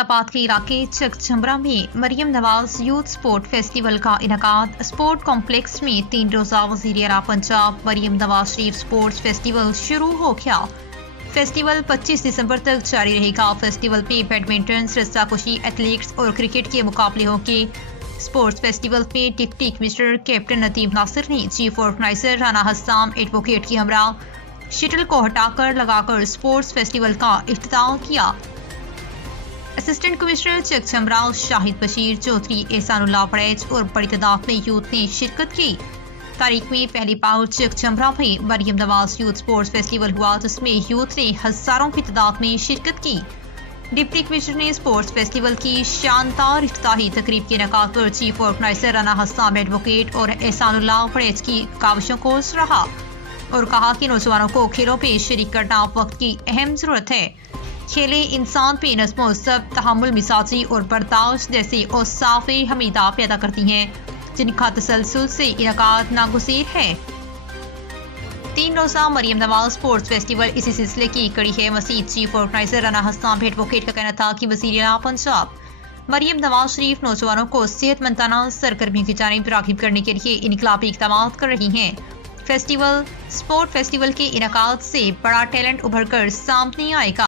फैसलाबाद के इलाके चकचंबरा में Maryam Nawaz youth sport festival का इनकाद स्पोर्ट कॉम्प्लेक्स में 3 रोज़ा वज़ीर आला पंजाब मरियम नवाज शरीफ स्पोर्ट्स फेस्टिवल शुरू हो गया। फेस्टिवल 25 दिसंबर तक जारी रहेगा। फेस्टिवल में बैडमिंटन, रस्साकशी, एथलेटिक्स और क्रिकेट के मुकाबले होंगे। स्पोर्ट्स फेस्टिवल में deputy commissioner captain Nadeem Nasir ने chief organizer Rana Hassam advocate की हमरा शटल को हटाकर लगाकर स्पोर्ट्स फेस्टिवल का इफ्तिताह किया। असिस्टेंट कमिश्नर चकचंबरा शाहिद बशीर चौधरी एहसानुल्लाह बड़ैच और बड़ी तादाद में यूथ ने शिरकत की। तारीख में पहली बार चकचंबरा में Maryam Nawaz youth sports festival हुआ, जिसमें यूथ ने हजारों की तादाद में शिरकत की। डिप्टी कमिश्नर ने स्पोर्ट्स फेस्टिवल की शानदार इफ्तिताही तकरीब के इनेकाद पर chief organizer Rana Hassam advocate और एहसानुल्लाह बड़ैच की काविशों को सराहा और कहा कि नौजवानों को खेलों में शरीक करना वक्त की अहम जरूरत है। खेलें इंसान पे नज़्म सब तहम्मुल, मिजाजी और बर्दाश्त जैसे औसाफ़े हमीदा पैदा करती हैं, जिनका तसलसल से इनकाद नागुज़ीर है। 3 रोज़ा मरियम नवाज स्पोर्ट्स फेस्टिवल इसी सिलसिले की कड़ी है। मज़ीद chief organizer Rana Hassam advocate का कहना था कि वज़ीर आला पंजाब मरियम नवाज शरीफ नौजवानों को सेहतमंदाना सरगर्मियों की जानिब राग़िब करने के लिए इनकलाबी इक़दामात कर रही हैं। स्पोर्ट फेस्टिवल के इनकाद से बड़ा टैलेंट उभर कर सामने आएगा।